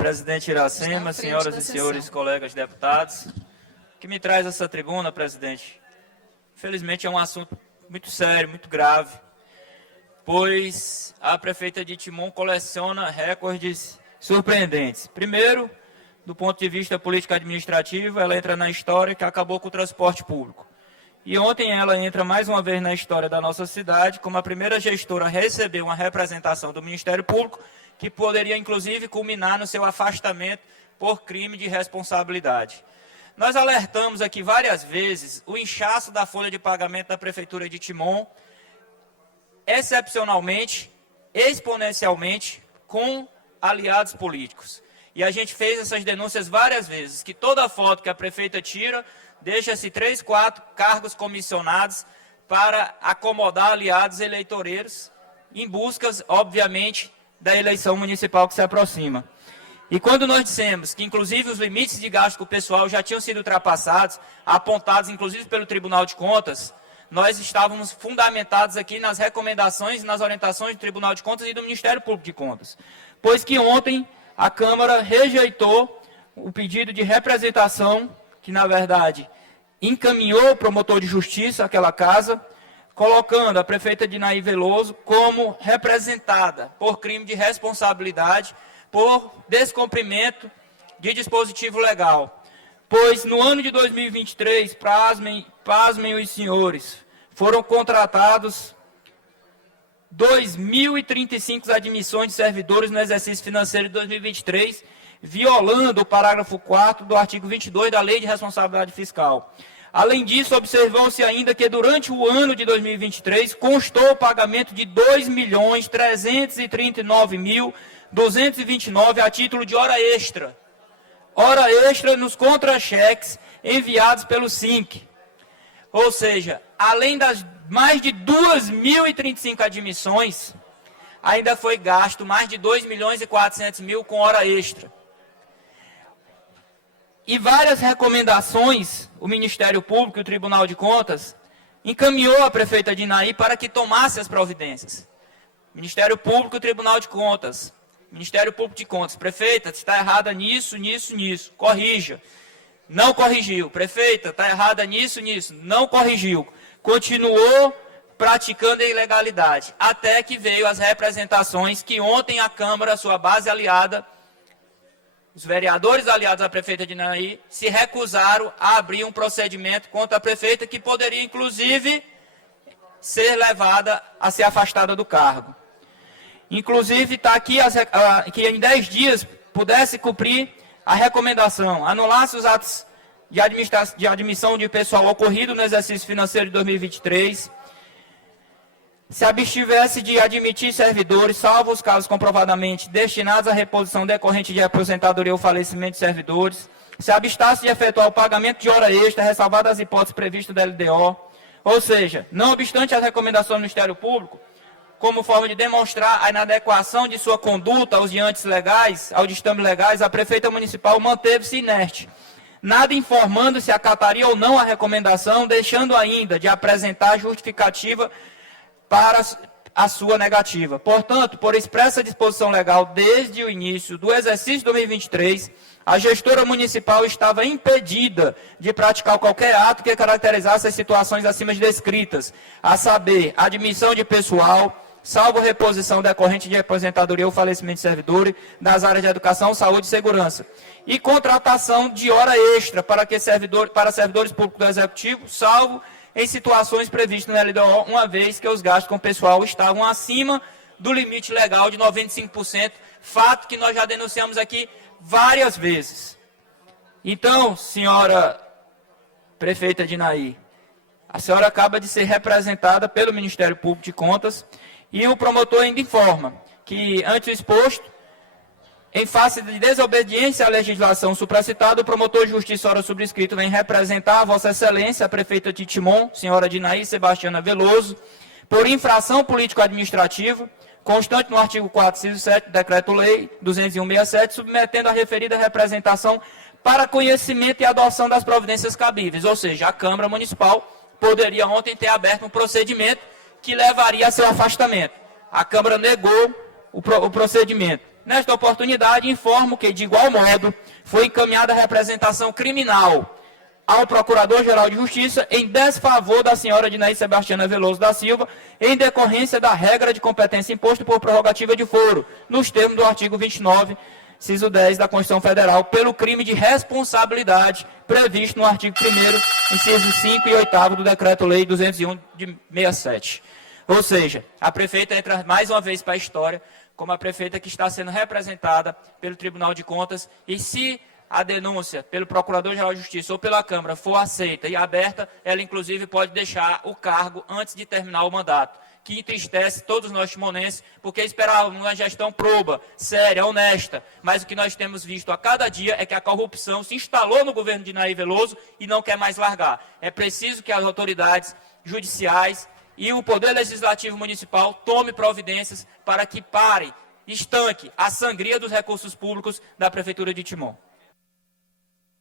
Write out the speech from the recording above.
Presidente Iracema, senhoras e senhores colegas deputados, o que me traz essa tribuna, presidente? Infelizmente é um assunto muito sério, muito grave, pois a prefeita de Timon coleciona recordes surpreendentes. Primeiro, do ponto de vista político-administrativo, ela entra na história que acabou com o transporte público. E ontem ela entra mais uma vez na história da nossa cidade como a primeira gestora a receber uma representação do Ministério Público que poderia, inclusive, culminar no seu afastamento por crime de responsabilidade. Nós alertamos aqui várias vezes o inchaço da folha de pagamento da Prefeitura de Timon, excepcionalmente, exponencialmente, com aliados políticos. E a gente fez essas denúncias várias vezes, que toda foto que a prefeita tira, deixa-se 3, 4 cargos comissionados para acomodar aliados eleitoreiros em buscas, obviamente, da eleição municipal que se aproxima. E quando nós dissemos que, inclusive, os limites de gasto com o pessoal já tinham sido ultrapassados, apontados, inclusive, pelo Tribunal de Contas, nós estávamos fundamentados aqui nas recomendações e nas orientações do Tribunal de Contas e do Ministério Público de Contas. Pois que ontem a Câmara rejeitou o pedido de representação que, na verdade, encaminhou o promotor de justiça àquela casa, colocando a prefeita Dinaí Veloso como representada por crime de responsabilidade, por descumprimento de dispositivo legal. Pois no ano de 2023, pasmem os senhores, foram contratados 2.035 admissões de servidores no exercício financeiro de 2023, violando o parágrafo 4º do artigo 22 da Lei de Responsabilidade Fiscal. Além disso, observou-se ainda que durante o ano de 2023 constou o pagamento de R$ 2.339.229 a título de hora extra. Hora extra nos contra-cheques enviados pelo SINC. Ou seja, além das mais de 2.035 admissões, ainda foi gasto mais de R$ 2.400.000 com hora extra. E várias recomendações, o Ministério Público e o Tribunal de Contas encaminhou a prefeita Dinaí para que tomasse as providências. Ministério Público e o Tribunal de Contas. Ministério Público de Contas. Prefeita, está errada nisso, nisso, nisso. Corrija. Não corrigiu. Prefeita, está errada nisso, nisso. Não corrigiu. Continuou praticando a ilegalidade. Até que veio as representações que ontem a Câmara, sua base aliada, os vereadores aliados à prefeita Dinaí se recusaram a abrir um procedimento contra a prefeita que poderia, inclusive, ser levada a ser afastada do cargo. Inclusive, está aqui que em 10 dias pudesse cumprir a recomendação, anulasse os atos de admissão de pessoal ocorrido no exercício financeiro de 2023, se abstivesse de admitir servidores, salvo os casos comprovadamente destinados à reposição decorrente de aposentadoria ou falecimento de servidores, se abstasse de efetuar o pagamento de hora extra, ressalvadas as hipóteses previstas da LDO, ou seja, não obstante as recomendações do Ministério Público, como forma de demonstrar a inadequação de sua conduta aos diantes legais, aos ditames legais, a prefeita municipal manteve-se inerte, nada informando se acataria ou não a recomendação, deixando ainda de apresentar justificativa para a sua negativa. Portanto, por expressa disposição legal, desde o início do exercício 2023, a gestora municipal estava impedida de praticar qualquer ato que caracterizasse as situações acima descritas, a saber, admissão de pessoal, salvo reposição decorrente de aposentadoria ou falecimento de servidores das áreas de educação, saúde e segurança, e contratação de hora extra para servidores públicos do Executivo, salvo em situações previstas na LDO, uma vez que os gastos com o pessoal estavam acima do limite legal de 95%, fato que nós já denunciamos aqui várias vezes. Então, senhora prefeita Dinaí, a senhora acaba de ser representada pelo Ministério Público de Contas e o promotor ainda informa que, ante o exposto, em face de desobediência à legislação supracitada, o promotor de justiça ora subscrito vem representar a Vossa Excelência, a prefeita de Timon, senhora Dinaí Sebastiana Veloso, por infração político-administrativa, constante no artigo 4, inciso 7 do Decreto-Lei 201/67, submetendo a referida representação para conhecimento e adoção das providências cabíveis. Ou seja, a Câmara Municipal poderia ontem ter aberto um procedimento que levaria a seu afastamento. A Câmara negou o procedimento. Nesta oportunidade, informo que, de igual modo, foi encaminhada a representação criminal ao Procurador-Geral de Justiça em desfavor da senhora Dinaí Sebastiana Veloso da Silva, em decorrência da regra de competência imposta por prerrogativa de foro, nos termos do artigo 29, inciso 10 da Constituição Federal, pelo crime de responsabilidade previsto no artigo 1º, inciso 5 e 8º do Decreto-Lei 201 de 67. Ou seja, a prefeita entra mais uma vez para a história como a prefeita que está sendo representada pelo Tribunal de Contas, e se a denúncia pelo Procurador-Geral de Justiça ou pela Câmara for aceita e aberta, ela inclusive pode deixar o cargo antes de terminar o mandato, que entristece todos nós timonenses, porque esperávamos uma gestão proba, séria, honesta, mas o que nós temos visto a cada dia é que a corrupção se instalou no governo de Dinaí Veloso e não quer mais largar. É preciso que as autoridades judiciais e o Poder Legislativo Municipal tome providências para que pare, estanque a sangria dos recursos públicos da Prefeitura de Timon.